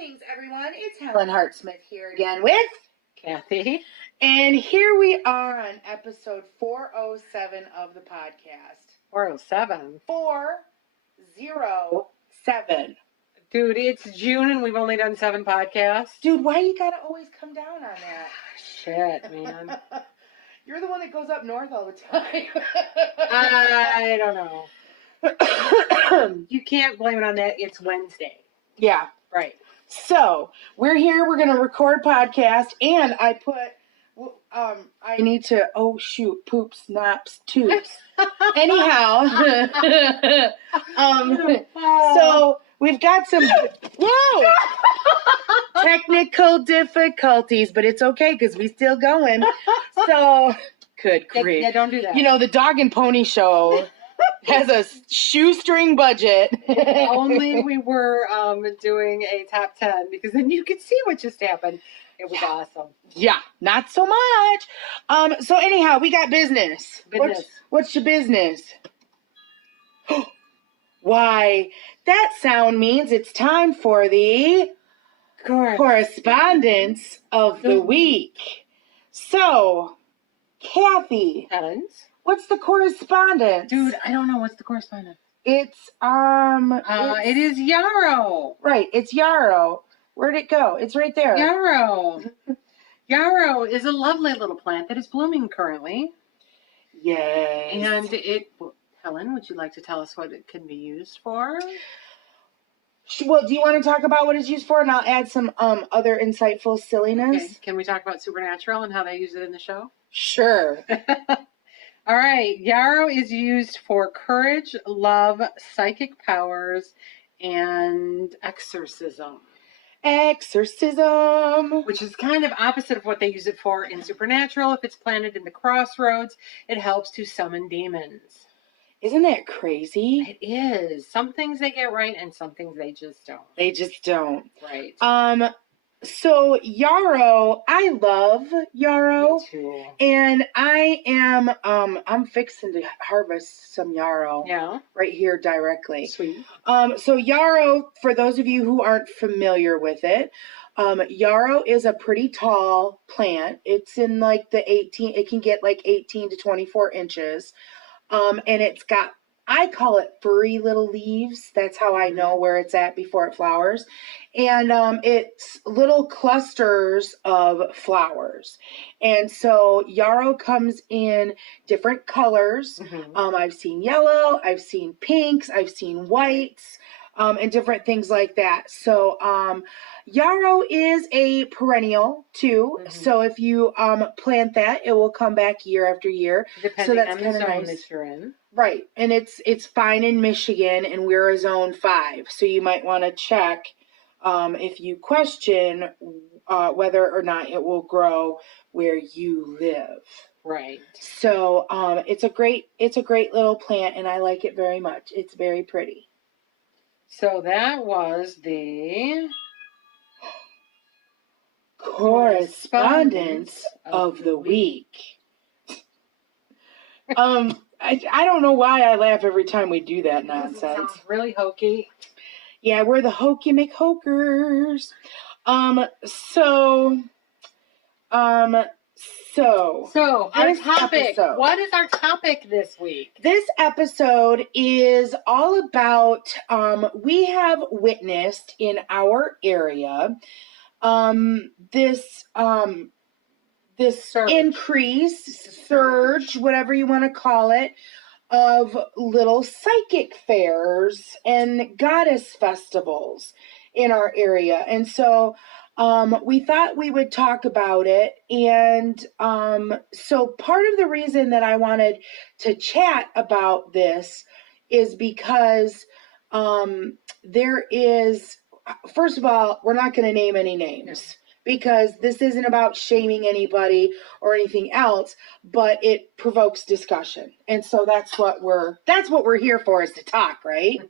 Greetings, everyone. It's Helen Hartsmith here again with Kathy. And here we are on episode 407 of the podcast. 407? 407. Dude, it's June and we've only done 7 podcasts. Dude, why you gotta always come down on that? Shit, man. You're the one that goes up north all the time. I don't know. You can't blame it on that. It's Wednesday. Yeah. Right. So, we're here. We're going to record podcast. And I put, I need to, oh, shoot, poops, naps, tubes. Anyhow. So, we've got some, whoa, technical difficulties, but it's okay because we still going. So, good grief. Yeah, don't do that. You know, the Dog and Pony Show has a shoestring budget. If only we were doing a top 10, because then you could see what just happened. It was awesome. Yeah, not so much. So anyhow, we got business. What's your business? Why, that sound means it's time for the correspondence of the week. So, Kathy. Heavens. What's the correspondence? Dude, I don't know. What's the correspondence? It is Yarrow. Right, it's Yarrow. Where'd it go? It's right there. Yarrow. Yarrow is a lovely little plant that is blooming currently. Yes. And Helen, would you like to tell us what it can be used for? Well, do you want to talk about what it's used for? And I'll add some other insightful silliness. Okay. Can we talk about supernatural and how they use it in the show? Sure. All right. Yarrow is used for courage, love, psychic powers, and exorcism. Exorcism. Which is kind of opposite of what they use it for in supernatural. If it's planted in the crossroads, it helps to summon demons. Isn't that crazy? It is. Some things they get right and some things they just don't. They just don't. Right. So Yarrow, I love Yarrow. Me too. And I am I'm fixing to harvest some Yarrow. Yeah. Right here directly. Sweet. So Yarrow, for those of you who aren't familiar with it, Yarrow is a pretty tall plant. It's in like it can get like 18 to 24 inches. And it's got, I call it furry little leaves. That's how I know where it's at before it flowers. And it's little clusters of flowers. And so Yarrow comes in different colors. Mm-hmm. I've seen yellow, I've seen pinks, I've seen whites, and different things like that. So Yarrow is a perennial too. Mm-hmm. So if you plant that, it will come back year after year. Depending so that's on the zone that you're in. Right. And it's fine in Michigan, and we're a zone 5. So you might want to check if you question whether or not it will grow where you live. Right. So it's a great little plant, and I like it very much. It's very pretty. So that was the correspondence of the week. I don't know why I laugh every time we do that nonsense. It sounds really hokey. Yeah, we're the hokey McHokers. So our topic. What is our topic this week? This episode is all about, we have witnessed in our area, this surge, whatever you want to call it, of little psychic fairs and goddess festivals in our area. And so we thought we would talk about it. And so part of the reason that I wanted to chat about this is because there is, first of all, we're not going to name any names. Because this isn't about shaming anybody or anything else, but it provokes discussion. And so that's what we're here for, is to talk, right?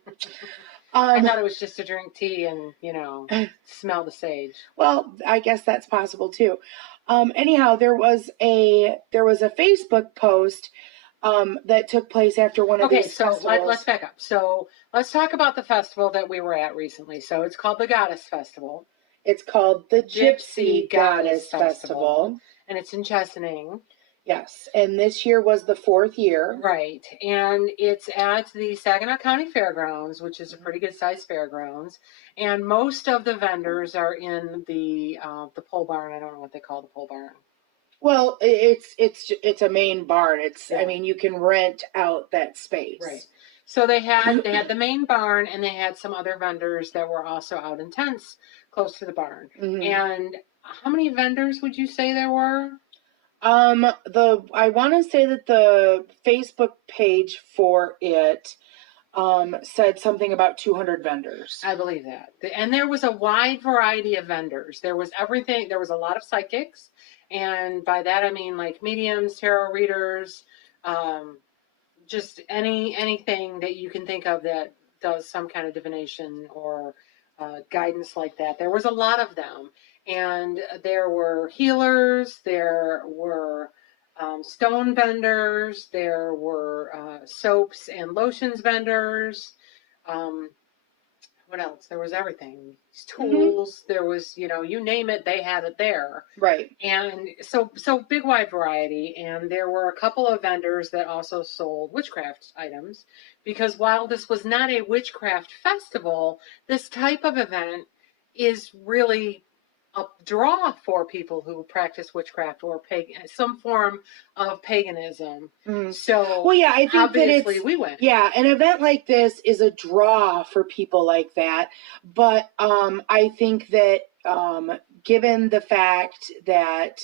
I thought it was just to drink tea and, smell the sage. Well, I guess that's possible too. Anyhow, there was a Facebook post that took place after one of these festivals. Okay, so let's back up. So let's talk about the festival that we were at recently. So it's called the Goddess Festival. It's called the Gypsy Gypsy Goddess Festival. Festival. And it's in Chesaning. Yes, and this year was the 4th year. Right, and it's at the Saginaw County Fairgrounds, which is a pretty good sized fairgrounds. And most of the vendors are in the pole barn. I don't know what they call the pole barn. Well, it's a main barn. It's Yeah. I mean, you can rent out that space. Right. So they had the main barn, and they had some other vendors that were also out in tents close to the barn. Mhm. And how many vendors would you say there were? I want to say that the Facebook page for it said something about 200 vendors. I believe that. And there was a wide variety of vendors. There was everything. There was a lot of psychics, and by that I mean like mediums, tarot readers, just anything that you can think of that does some kind of divination or guidance like that. There was a lot of them, and there were healers. There were stone vendors. There were soaps and lotions vendors. What else? There was everything. Tools. There was, you name it, they had it there. Right. And so big wide variety. And there were a couple of vendors that also sold witchcraft items, because while this was not a witchcraft festival, this type of event is really a draw for people who practice witchcraft or some form of paganism. Mhm. So, well, yeah, I think obviously that we went. Yeah, an event like this is a draw for people like that. But I think that given the fact that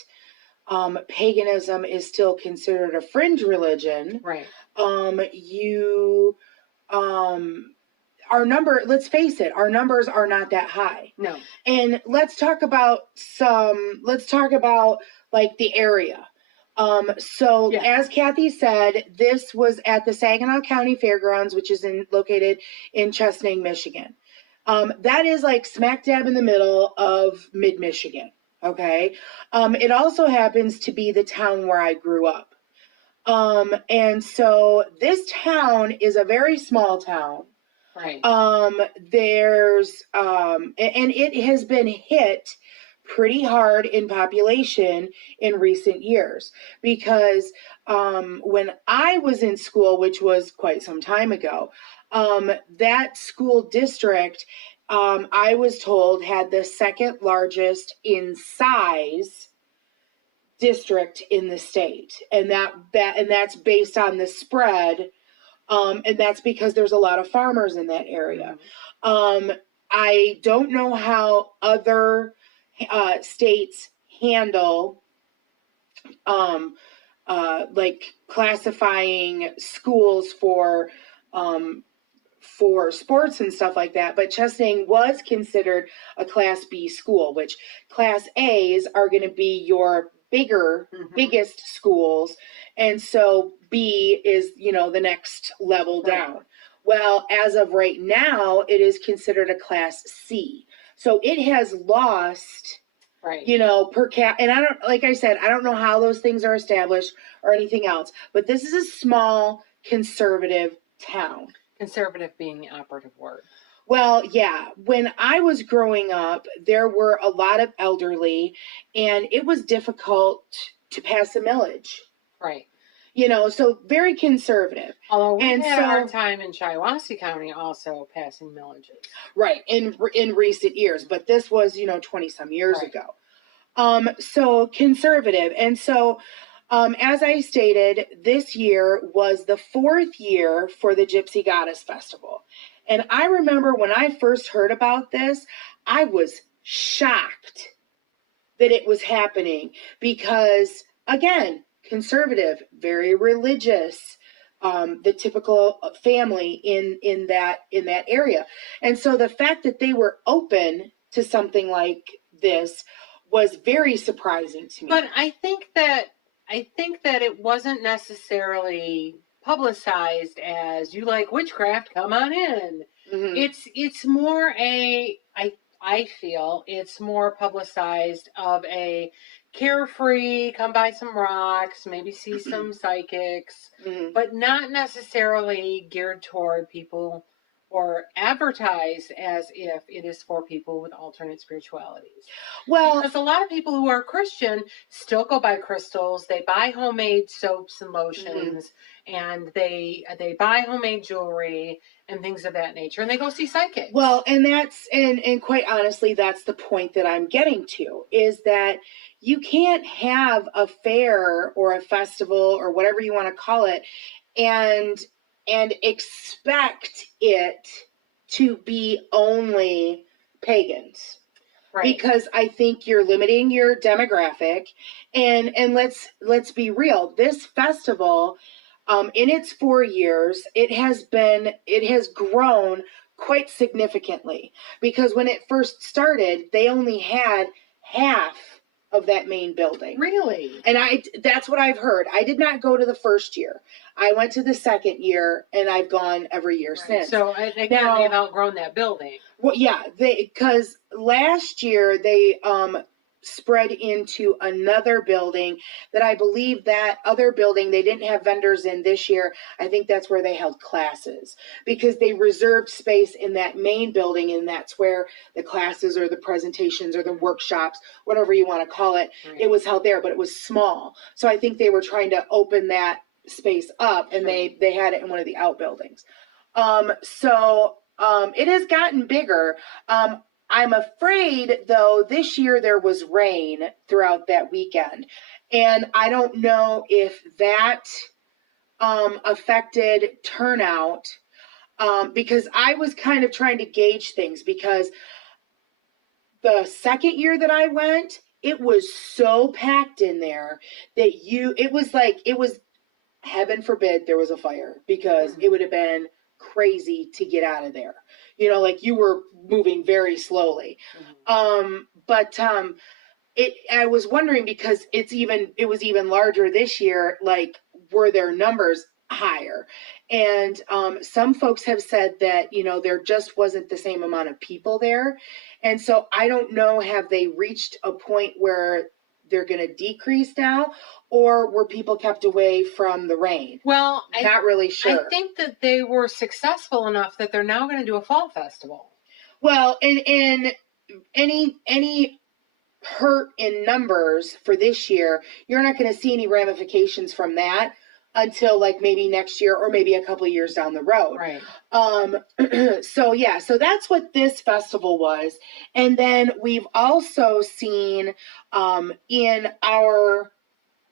paganism is still considered a fringe religion, Right. You our number, let's face it, our numbers are not that high. No. And let's talk about like the area. So Yeah. as Kathy said, this was at the Saginaw County Fairgrounds, which is located in Chesaning, Michigan. That is like smack dab in the middle of mid-Michigan. Okay. It also happens to be the town where I grew up. And so this town is a very small town. Right. There's and it has been hit pretty hard in population in recent years, because when I was in school, which was quite some time ago, that school district, I was told, had the second largest in size district in the state, and that's based on the spread. And that's because there's a lot of farmers in that area. I don't know how other states handle like classifying schools for sports and stuff like that, but Chesaning was considered a Class B school, which Class A's are going to be your biggest schools, and so B is, the next level down. Well, as of right now, it is considered a Class C. So it has lost, per cap. And I don't, like I said, I don't know how those things are established or anything else, but this is a small conservative town. Conservative being the operative word. Well, yeah. When I was growing up, there were a lot of elderly, and it was difficult to pass a millage. Right. So very conservative. Although we had a hard time in Shiawassee County also passing millages. Right, in recent years, but this was, 20-some years ago. So conservative. And so, as I stated, this year was the 4th year for the Gypsy Goddess Festival. And I remember when I first heard about this, I was shocked that it was happening because, again, conservative, very religious, the typical family in that area. And so the fact that they were open to something like this was very surprising to me. But I think that it wasn't necessarily publicized as, you like witchcraft, come on in. Mm-hmm. It's more I feel it's more publicized of a carefree, come buy some rocks, maybe see some psychics, but not necessarily geared toward people advertised as if it is for people with alternate spiritualities. Well, because a lot of people who are Christian still go buy crystals. They buy homemade soaps and lotions, and they buy homemade jewelry and things of that nature, and they go see psychics. Well, and and quite honestly, that's the point that I'm getting to, is that you can't have a fair or a festival or whatever you want to call it and expect it to be only pagans. Right. Because I think you're limiting your demographic, and let's be real. This festival, in its 4 years, it has grown quite significantly, because when it first started, they only had half of that main building. Really? And that's what I've heard. I did not go to the first year. I went to the second year, and I've gone every year since. So again, now, they've outgrown that building. Well, yeah, because last year they spread into another building that I believe that other building they didn't have vendors in this year. I think that's where they held classes, because they reserved space in that main building, and that's where the classes or the presentations or the workshops, whatever you want to call it, Right. It was held there, but it was small. So I think they were trying to open that space up, and they had it in one of the outbuildings. It has gotten bigger. I'm afraid, though, this year there was rain throughout that weekend. And I don't know if that affected turnout, because I was kind of trying to gauge things, because the second year that I went, it was so packed in there that it was heaven forbid there was a fire, because it would have been crazy to get out of there. Like you were moving very slowly. I was wondering, because it was even larger this year, like, were their numbers higher? And some folks have said that, there just wasn't the same amount of people there. And so I don't know, have they reached a point where they're going to decrease now, or were people kept away from the rain? Well, not really sure. I think that they were successful enough that they're now going to do a fall festival. Well, and any hurt in numbers for this year, you're not going to see any ramifications from that until like maybe next year, or maybe a couple of years down the road. Right. So that's what this festival was. And then we've also seen in our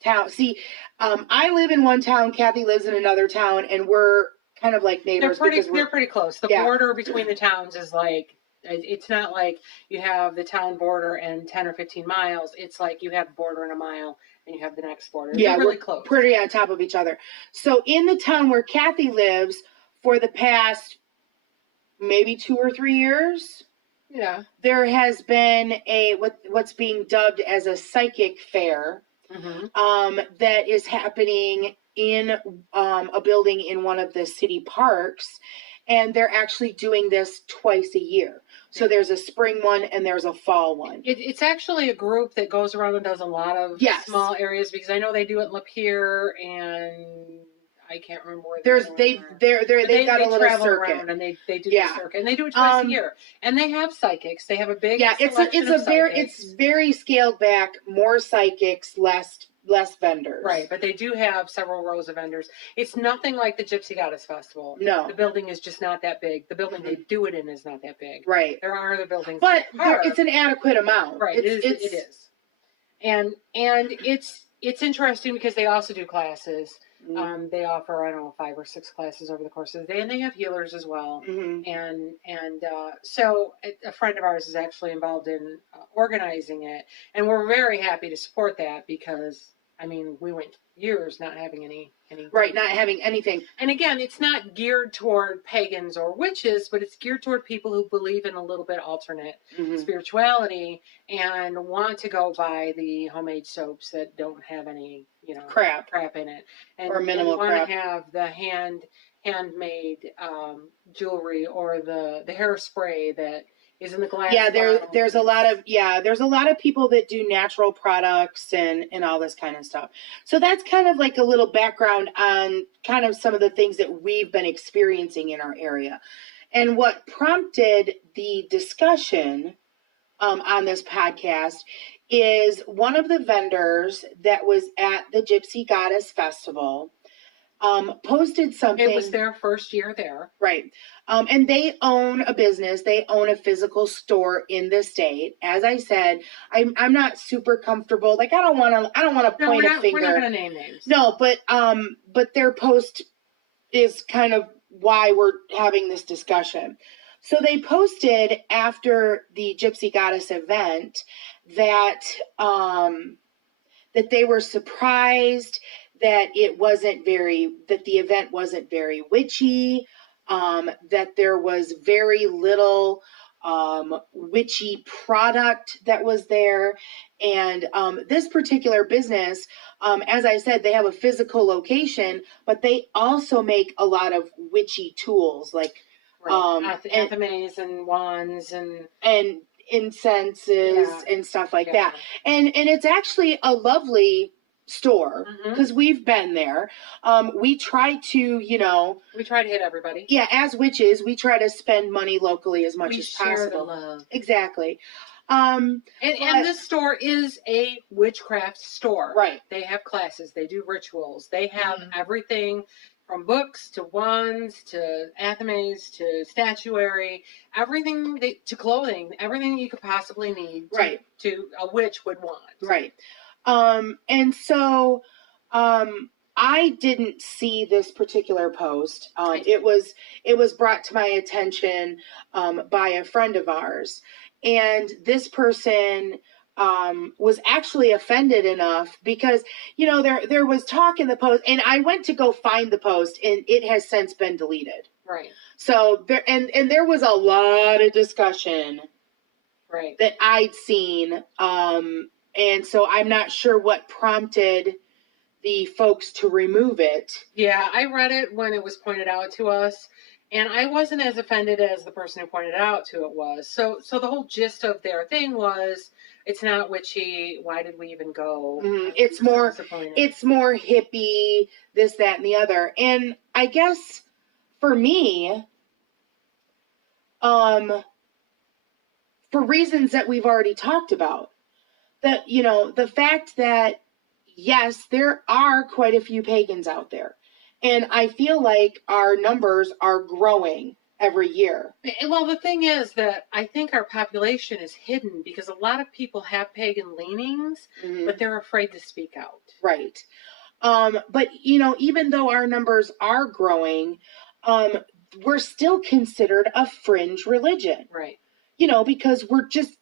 town. See, I live in one town, Kathy lives in another town, and we're kind of like neighbors. They're pretty close. The border between the towns is like, it's not like you have the town border and 10 or 15 miles. It's like you have the border in a mile, and you have the next border. They're really close. Pretty on top of each other. So in the town where Kathy lives, for the past maybe 2 or 3 years, there has been what's being dubbed as a psychic fair. That is happening in a building in one of the city parks, and they're actually doing this twice a year. So there's a spring one and there's a fall one. It's actually a group that goes around and does a lot of small areas, because I know they do it in Lapeer, and I can't remember where they've got a little circuit around, and they do the circuit, and they do it twice a year, and they have psychics. They have a big it's very scaled back, more psychics, less vendors. Right, but they do have several rows of vendors. It's nothing like the Gypsy Goddess Festival. No. The building is just not that big. The building they do it in is not that big. Right. There are other buildings. But it's an adequate amount. Right, it is. And it's interesting because they also do classes. They offer, I don't know, 5 or 6 classes over the course of the day, and they have healers as well. So a friend of ours is actually involved in organizing it, and we're very happy to support that, because I mean, we went years not having any not having anything. And again, it's not geared toward pagans or witches, but it's geared toward people who believe in a little bit alternate spirituality and want to go buy the homemade soaps that don't have any, crap in it, or minimal crap. Want to have the handmade jewelry, or the hairspray that is in the glass. There's a lot of people that do natural products and all this kind of stuff. So that's kind of like a little background on kind of some of the things that we've been experiencing in our area. And what prompted the discussion on this podcast is one of the vendors that was at the Gypsy Goddess Festival posted something. It was their first year there. Right. And they own a business. They own a physical store in the state. As I said, I'm not super comfortable. Like, I don't want to point a finger. We're not going to name names. No, but their post is kind of why we're having this discussion. So they posted after the Gypsy Goddess event that that they were surprised that the event wasn't very witchy, that there was very little witchy product that was there. And this particular business, as I said, they have a physical location, but they also make a lot of witchy tools, like athames and wands and incenses and stuff like that. And it's actually a lovely store because we've been there. We try to hit everybody. Yeah, as witches, we try to spend money locally as much as possible. Share the love. Exactly. And this store is a witchcraft store. Right. They have classes. They do rituals. They have everything from books to wands to athames to statuary, everything to clothing, everything you could possibly need to a witch would want. Right. And so I didn't see this particular post. It was brought to my attention by a friend of ours. And this person was actually offended enough because, there was talk in the post, and I went to go find the post, and it has since been deleted. Right. So there was a lot of discussion that I'd seen. And so I'm not sure what prompted the folks to remove it. Yeah, I read it when it was pointed out to us, and I wasn't as offended as the person who pointed out to it was. So the whole gist of their thing was, it's not witchy. Why did we even go? It's more hippie, this, that, and the other. And I guess for me, for reasons that we've already talked about, that, the fact that, yes, there are quite a few pagans out there. And I feel like our numbers are growing every year. Well, the thing is that I think our population is hidden because a lot of people have pagan leanings, but they're afraid to speak out. Right. But, even though our numbers are growing, we're still considered a fringe religion. Right. Because we're just...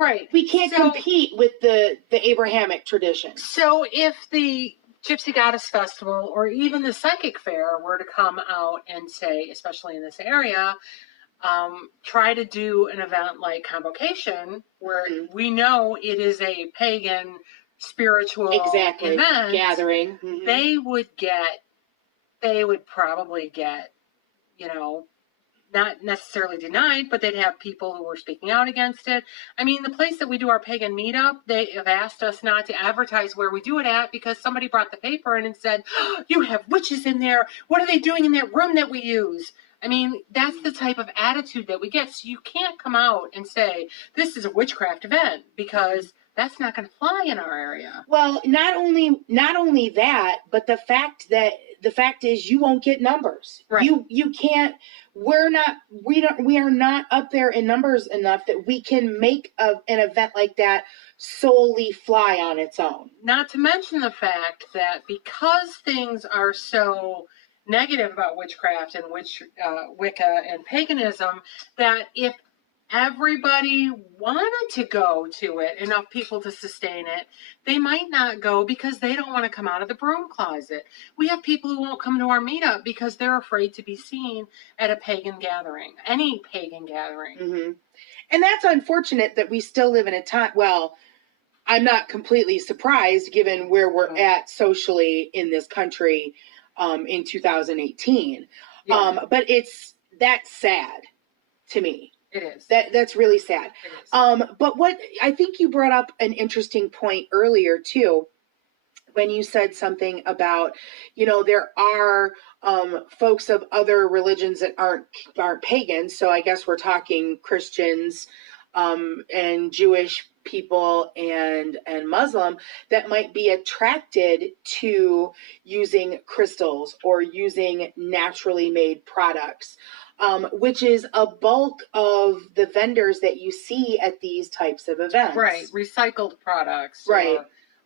Right. We can't compete with the Abrahamic tradition. So if the Gypsy Goddess Festival or even the Psychic Fair were to come out and say, especially in this area, try to do an event like Convocation, where we know it is a pagan spiritual event, gathering, they would probably get, not necessarily denied, but they'd have people who were speaking out against it. I mean, the place that we do our pagan meetup, they have asked us not to advertise where we do it at because somebody brought the paper in and said, oh, you have witches in there. What are they doing in that room that we use? I mean, that's the type of attitude that we get. So you can't come out and say, this is a witchcraft event, because that's not going to fly in our area. Well, not only that, but the fact is you won't get numbers. Right. You can't. We are not up there in numbers enough that we can make an event like that solely fly on its own. Not to mention the fact that because things are so negative about witchcraft and Wicca and paganism, that if everybody wanted to go to it, enough people to sustain it, they might not go because they don't want to come out of the broom closet. We have people who won't come to our meetup because they're afraid to be seen at a pagan gathering, any pagan gathering. And that's unfortunate that we still live in a time, well, I'm not completely surprised given where we're at socially in this country in 2018. Yeah. But that's sad to me. It is. That's really sad. It is. But what I think you brought up an interesting point earlier too, when you said something about, there are folks of other religions that aren't pagan. So I guess we're talking Christians, and Jewish people and Muslim that might be attracted to using crystals or using naturally made products, which is a bulk of the vendors that you see at these types of events. Right, recycled products. Right.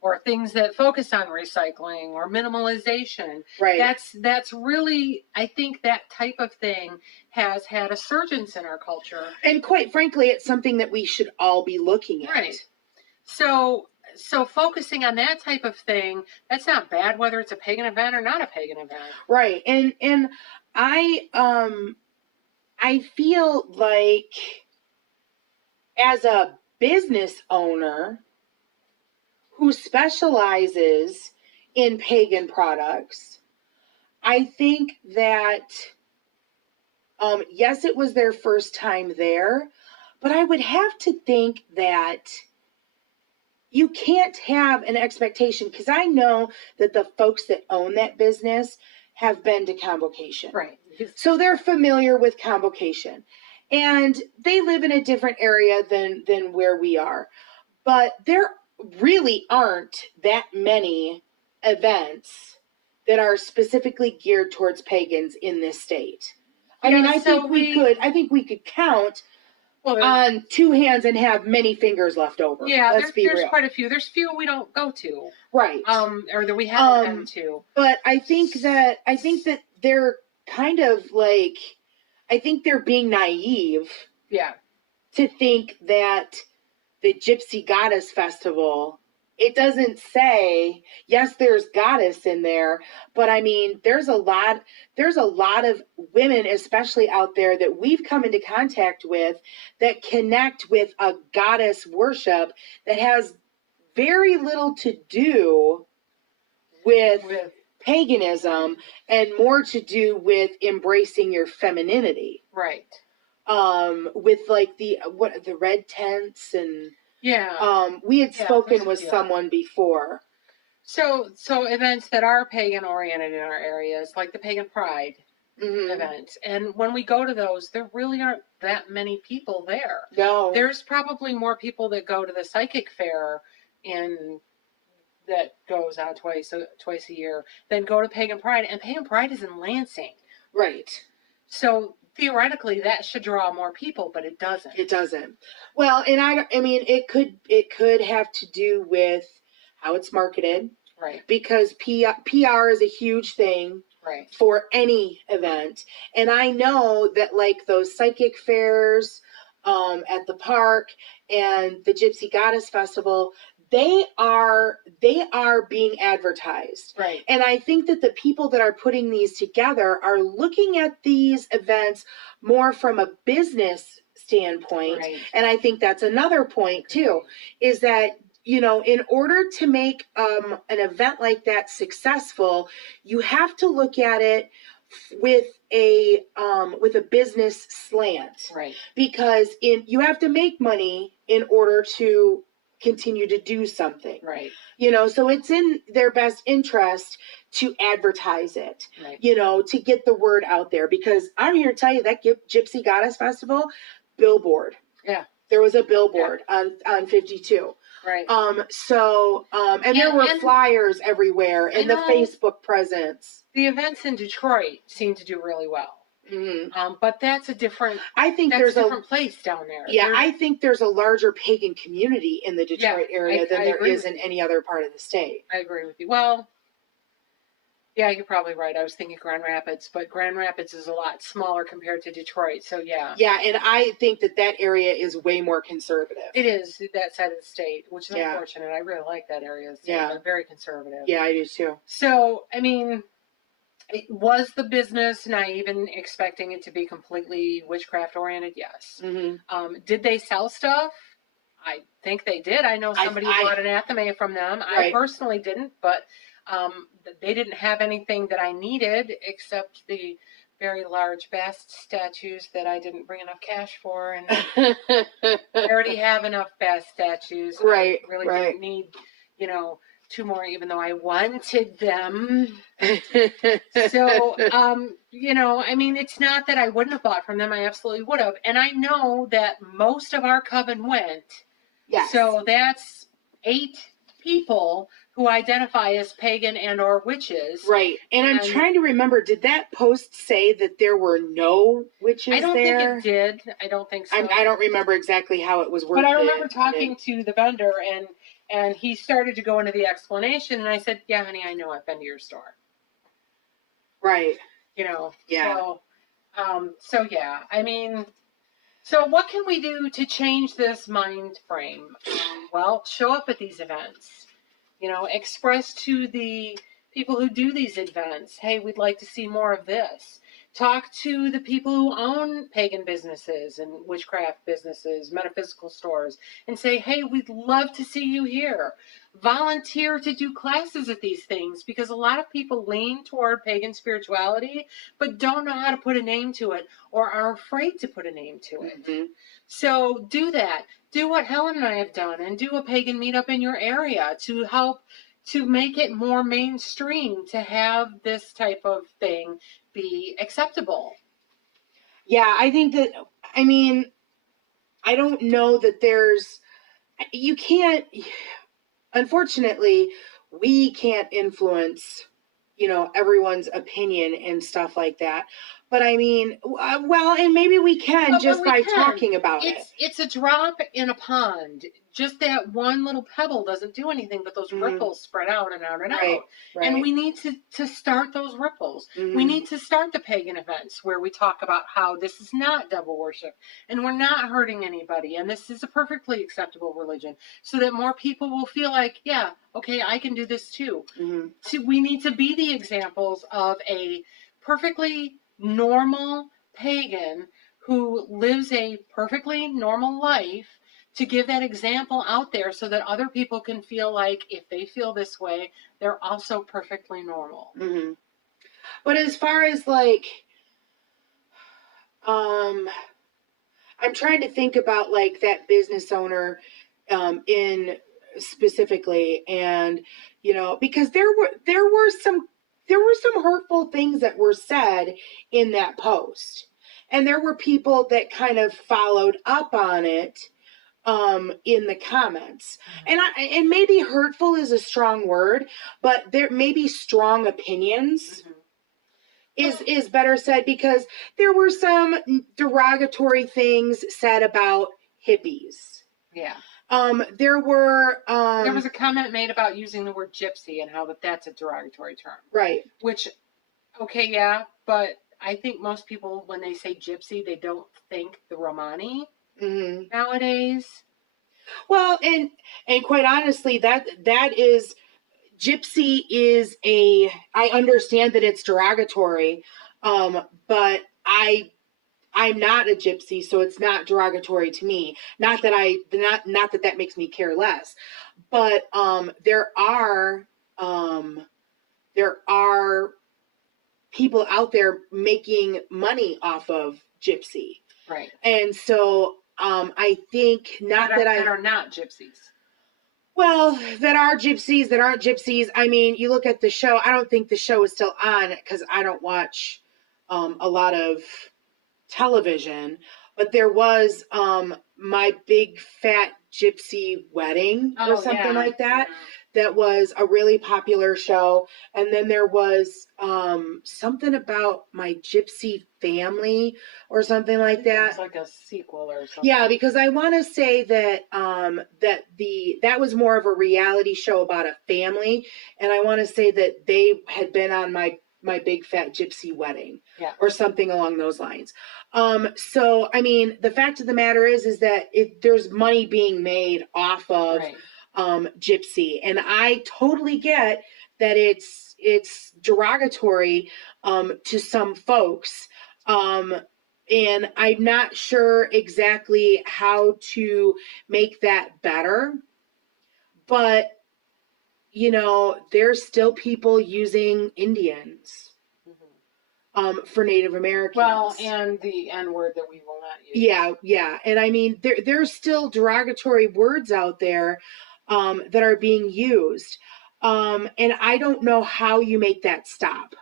Or things that focus on recycling or minimalization. Right. That's really, I think that type of thing has had a surgence in our culture. And quite frankly, it's something that we should all be looking at. Right. So focusing on that type of thing, that's not bad, whether it's a pagan event or not a pagan event. Right. And I feel like as a business owner who specializes in pagan products, I think that, yes, it was their first time there, but I would have to think that you can't have an expectation, because I know that the folks that own that business have been to Convocation. Right. So they're familiar with Convocation. And they live in a different area than where we are. But there really aren't that many events that are specifically geared towards pagans in this state. I mean, I think we could count on two hands and have many fingers left over. Yeah, Let's be there's real. quite a few. There's few we don't go to. Right. Or that we haven't been to. But I think that they're kind of like, I think they're being naive. Yeah. To think that the Gypsy Goddess Festival, it doesn't say, yes, there's goddess in there, but I mean, there's a lot of women, especially out there, that we've come into contact with that connect with a goddess worship that has very little to do with paganism and more to do with embracing your femininity. Right. With like the red tents and we had spoken with someone before. So events that are pagan oriented in our areas, like the Pagan Pride event, and when we go to those, there really aren't that many people there. No, there's probably more people that go to the psychic fair that goes on twice a year than go to Pagan Pride, and Pagan Pride is in Lansing. Right. So theoretically, that should draw more people, but it doesn't. It doesn't. Well, and I mean, it could have to do with how it's marketed. Right. Because PR is a huge thing. Right. For any event. And I know that like those psychic fairs at the park and the Gypsy Goddess Festival, they are being advertised. Right. And I think that the people that are putting these together are looking at these events more from a business standpoint. Right. And I think that's another point too, is that, you know, in order to make an event like that successful, you have to look at it with a business slant. Right. Because you have to make money in order to continue to do something. Right. You know, so it's in their best interest to advertise it. Right. You know, to get the word out there. Because I'm here to tell you that Gypsy Goddess Festival, billboard. Yeah. There was a billboard on 52. Right. And there were flyers everywhere and the Facebook presence. The events in Detroit seem to do really well. Mm-hmm. But that's a different. I think there's there's a different place down there. Yeah, I think there's a larger pagan community in the Detroit area than there is in any other part of the state. I agree with you. Well, yeah, you're probably right. I was thinking Grand Rapids, but Grand Rapids is a lot smaller compared to Detroit. So yeah. Yeah, and I think that area is way more conservative. It is, that side of the state, which is unfortunate. I really like that area. Yeah. Very conservative. Yeah, I do too. So, I mean, was the business naive in expecting it to be completely witchcraft oriented? Yes. Mm-hmm. Did they sell stuff? I think they did. I know somebody bought an athame from them. Right. I personally didn't, but they didn't have anything that I needed except the very large bast statues that I didn't bring enough cash for, and I already have enough bast statues. Right. I really didn't need, 2 more, even though I wanted them. So, you know, I mean, it's not that I wouldn't have bought from them. I absolutely would have. And I know that most of our coven went. Yes. So that's 8 people who identify as pagan and or witches. Right. And I'm trying to remember, did that post say that there were no witches there? I don't think it did. I don't think so. I don't remember exactly how it was worded. But I remember talking to the vendor, and he started to go into the explanation, and I said, yeah, honey, I know. I've been to your store. Right. You know. Yeah. So yeah, I mean, so what can we do to change this mind frame? Well, show up at these events. You know, express to the people who do these events, hey, we'd like to see more of this. Talk to the people who own pagan businesses and witchcraft businesses, metaphysical stores, and say, hey, we'd love to see you here. Volunteer to do classes at these things, because a lot of people lean toward pagan spirituality, but don't know how to put a name to it or are afraid to put a name to it. Mm-hmm. So do that. Do what Helen and I have done and do a pagan meetup in your area to help to make it more mainstream to have this type of thing be acceptable. Yeah, I think that, I mean, I don't know that you can't, unfortunately, we can't influence, you know, everyone's opinion and stuff like that. But I mean, well, and maybe we can just by talking about it. It's a drop in a pond. Just that one little pebble doesn't do anything, but those ripples spread out and out and out. Right. And we need to start those ripples. We need to start the pagan events where we talk about how this is not devil worship and we're not hurting anybody and this is a perfectly acceptable religion, so that more people will feel like, yeah, okay, I can do this too. We need to be the examples of a perfectly normal pagan who lives a perfectly normal life, to give that example out there so that other people can feel like if they feel this way, they're also perfectly normal. Mm-hmm. But as far as like, I'm trying to think about like that business owner in specifically, and you know, because there were some hurtful things that were said in that post, and there were people that kind of followed up on it in the comments. And maybe hurtful is a strong word, but there may be strong opinions is better said, because there were some derogatory things said about hippies. Yeah. There was a comment made about using the word gypsy and how that's a derogatory term. Right. Which, okay, yeah, but I think most people, when they say gypsy, they don't think the Romani nowadays. Well, and quite honestly, that is, gypsy is I understand that it's derogatory, but I'm not a gypsy, so it's not derogatory to me. Not that that makes me care less, but there are people out there making money off of gypsy, right? And so I think that are not gypsies. Well, that are gypsies, that aren't gypsies. I mean, you look at the show. I don't think the show is still on because I don't watch a lot of television. But there was My Big Fat Gypsy Wedding or something like that. Yeah. That was a really popular show. And then there was something about My Gypsy Family or something like that. It's like a sequel or something. Yeah, because I want to say that that was more of a reality show about a family, and I want to say that they had been on my Big Fat Gypsy Wedding, or something along those lines. So I mean, the fact of the matter is that there's money being made off of gypsy, and I totally get that it's derogatory to some folks. And I'm not sure exactly how to make that better, but you know, there's still people using Indians for Native Americans. Well, and the N word that we will not use. Yeah. And I mean, there's still derogatory words out there that are being used. And I don't know how you make that stop.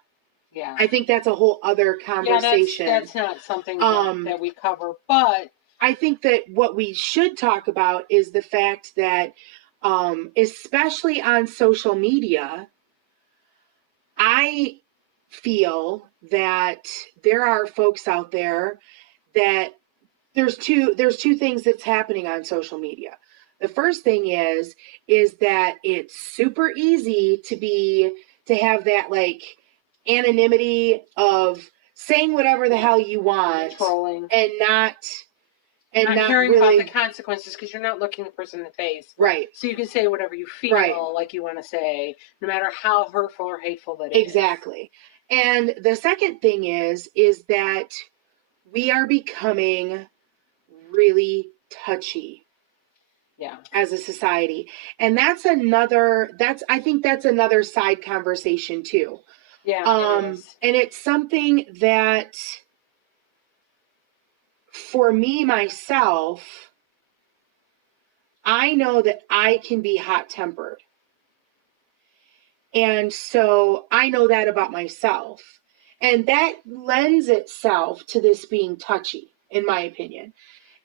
Yeah. I think that's a whole other conversation. Yeah, that's not something that we cover, but I think that what we should talk about is the fact that, especially on social media, I feel that there are folks out there that there's two things that's happening on social media. The first thing is that it's super easy to have that like anonymity of saying whatever the hell you want, trolling, and not caring really about the consequences, because you're not looking the person in the face. Right. So you can say whatever you feel like you want to say, no matter how hurtful or hateful that is. Exactly. And the second thing is that we are becoming really touchy. Yeah. As a society. And I think that's another side conversation too. Yeah. It is. And it's something that for me myself, I know that I can be hot-tempered. And so I know that about myself. And that lends itself to this being touchy, in my opinion.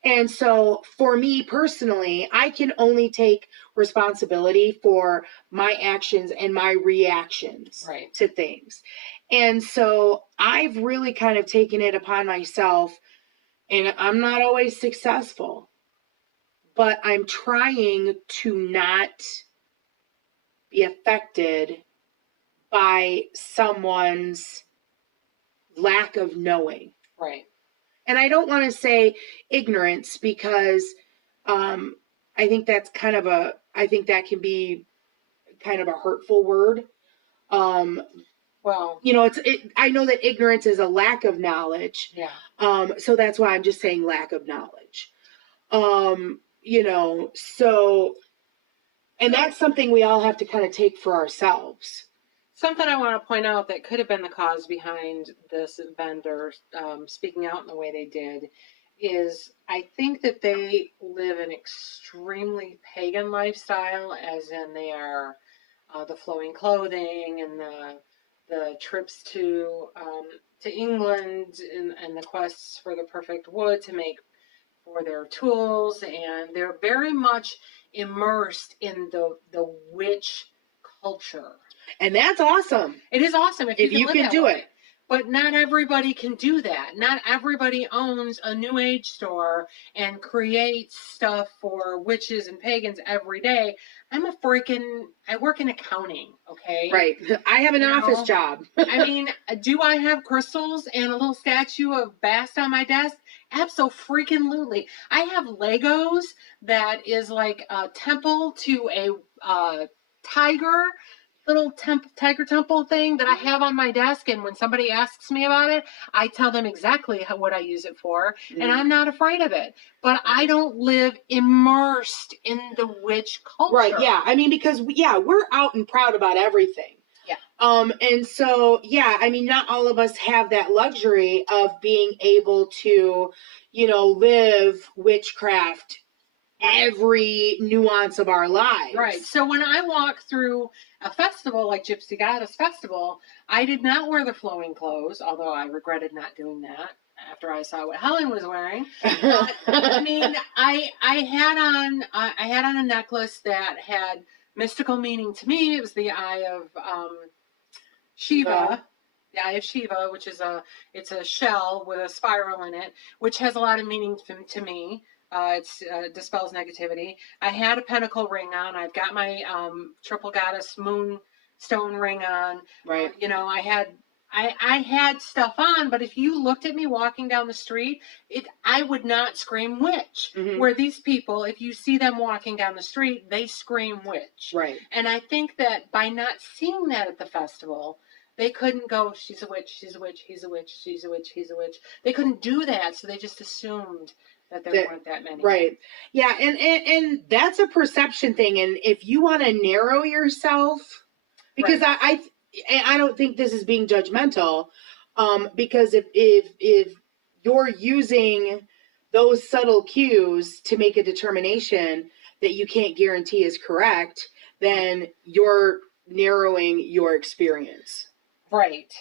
And so for me personally, I can only take responsibility for my actions and my reactions to things. And so I've really kind of taken it upon myself, and I'm not always successful, but I'm trying to not be affected by someone's lack of knowing. Right. And I don't want to say ignorance, because I think that's I think that can be kind of a hurtful word. Well, I know that ignorance is a lack of knowledge. Yeah. So that's why I'm just saying lack of knowledge. And that's something we all have to kind of take for ourselves. Something I want to point out that could have been the cause behind this vendor speaking out in the way they did is I think that they live an extremely pagan lifestyle, as in they are the flowing clothing and the trips to England and the quests for the perfect wood to make for their tools, and they're very much immersed in the witch culture. And that's awesome. It is awesome if you can do it. But not everybody can do that. Not everybody owns a new age store and creates stuff for witches and pagans every day. I work in accounting, okay? Right. I have an office job. I mean, do I have crystals and a little statue of Bast on my desk? Abso-freaking-lutely. I have Legos that is like a temple to a tiger, little tiger temple thing that I have on my desk, and when somebody asks me about it, I tell them exactly what I use it for, and I'm not afraid of it. But I don't live immersed in the witch culture. Right, yeah. I mean, because, we're out and proud about everything. Yeah. And so, I mean, not all of us have that luxury of being able to, live witchcraft every nuance of our lives. Right. So when I walk through a festival like Gypsy Goddess Festival, I did not wear the flowing clothes, although I regretted not doing that after I saw what Helen was wearing. I mean, I had on a necklace that had mystical meaning to me. It was the eye of Shiva. The eye of Shiva, which is it's a shell with a spiral in it, which has a lot of meaning to me. It dispels negativity. I had a pentacle ring on. I've got my triple goddess moonstone ring on. Right. I had stuff on, but if you looked at me walking down the street, I would not scream witch. Mm-hmm. Where these people, if you see them walking down the street, they scream witch. Right. And I think that by not seeing that at the festival, they couldn't go, she's a witch, she's a witch, he's a witch, she's a witch, he's a witch. They couldn't do that, so they just assumed that there weren't that many. Right. Yeah, and that's a perception thing. And if you want to narrow yourself, because right. I don't think this is being judgmental, because if you're using those subtle cues to make a determination that you can't guarantee is correct, then you're narrowing your experience. Right.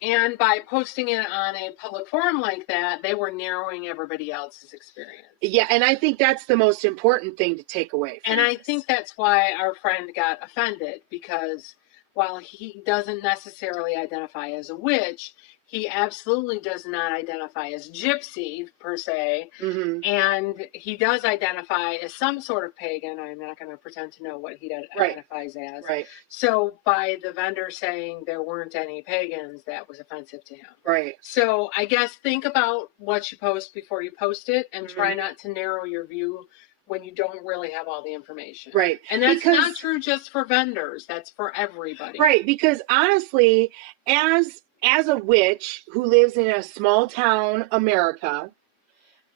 And by posting it on a public forum like that, they were narrowing everybody else's experience. Yeah, and I think that's the most important thing to take away from And I this. think that's why our friend got offended, because while he doesn't necessarily identify as a witch, he absolutely does not identify as Gypsy, per se. Mm-hmm. And he does identify as some sort of pagan. I'm not going to pretend to know what he identifies as. Right. So by the vendor saying there weren't any pagans, that was offensive to him. Right. So I guess think about what you post before you post it, and try not to narrow your view when you don't really have all the information. Right. And that's not true just for vendors. That's for everybody. Right. Because honestly, as a witch who lives in a small town America,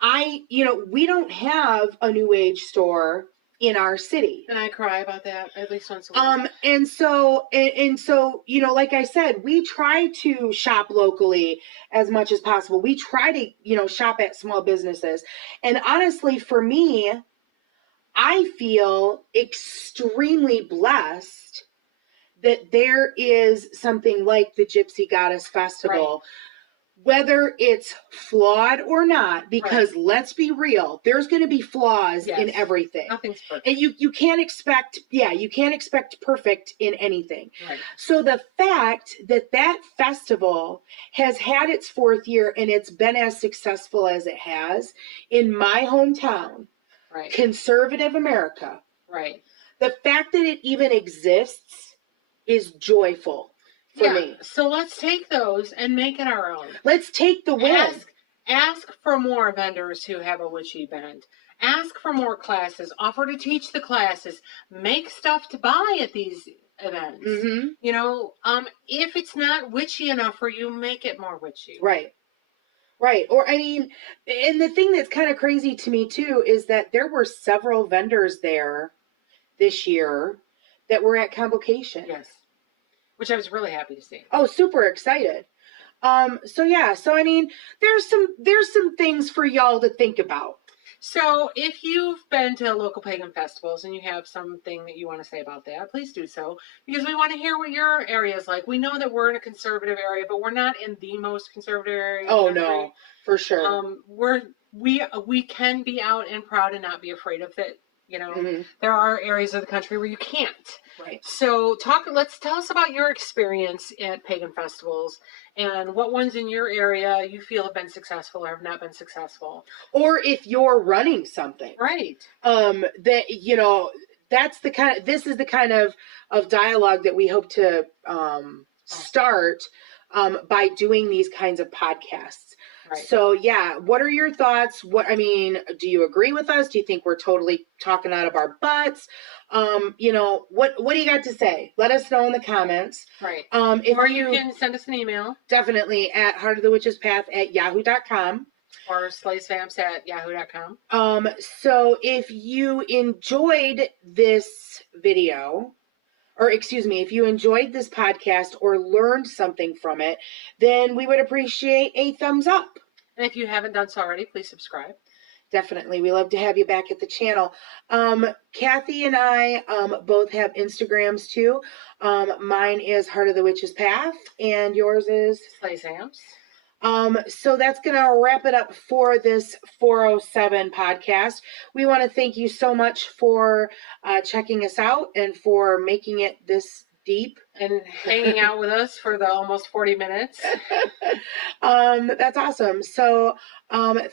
we don't have a New Age store in our city. And I cry about that at least once a week. And so, like I said, we try to shop locally as much as possible. We try to, shop at small businesses. And honestly, for me, I feel extremely blessed that there is something like the Gypsy Goddess Festival, whether it's flawed or not, because let's be real, there's going to be flaws in everything. Nothing's perfect. And you can't expect, you can't expect perfect in anything. Right. So the fact that festival has had its 4th year and it's been as successful as it has in my hometown, conservative America, the fact that it even exists is joyful for me. So let's take those and make it our own. Let's take the win. Ask for more vendors who have a witchy bent. Ask for more classes. Offer to teach the classes. Make stuff to buy at these events. Mm-hmm. If it's not witchy enough for you, make it more witchy. Right. Or, and the thing that's kind of crazy to me, too, is that there were several vendors there this year that were at Convocation. Yes. Which I was really happy to see. Oh, super excited. So there's some things for y'all to think about. So if you've been to local pagan festivals and you have something that you want to say about that, please do so, because we want to hear what your area is like. We know that we're in a conservative area, but we're not in the most conservative area. Oh, no, for sure. We can be out and proud and not be afraid of it. There are areas of the country where you can't. Right. So let's tell us about your experience at pagan festivals and what ones in your area you feel have been successful or have not been successful. Or if you're running something. Right. This is the kind of dialogue that we hope to start by doing these kinds of podcasts. Right. So, what are your thoughts? Do you agree with us? Do you think we're totally talking out of our butts? What do you got to say? Let us know in the comments. Right. Or you can send us an email. Definitely at heartofthewitchespath@yahoo.com. Or slicevamps@yahoo.com. So if you enjoyed this video, if you enjoyed this podcast or learned something from it, then we would appreciate a thumbs up. And if you haven't done so already, please subscribe. Definitely. We love to have you back at the channel. Kathy and I both have Instagrams too. Mine is Heart of the Witch's Path, and yours is Slice Amps. So that's going to wrap it up for this 407 podcast. We want to thank you so much for checking us out and for making it this deep. And hanging out with us for the almost 40 minutes. That's awesome. So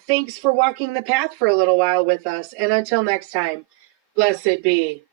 thanks for walking the path for a little while with us. And until next time, blessed be.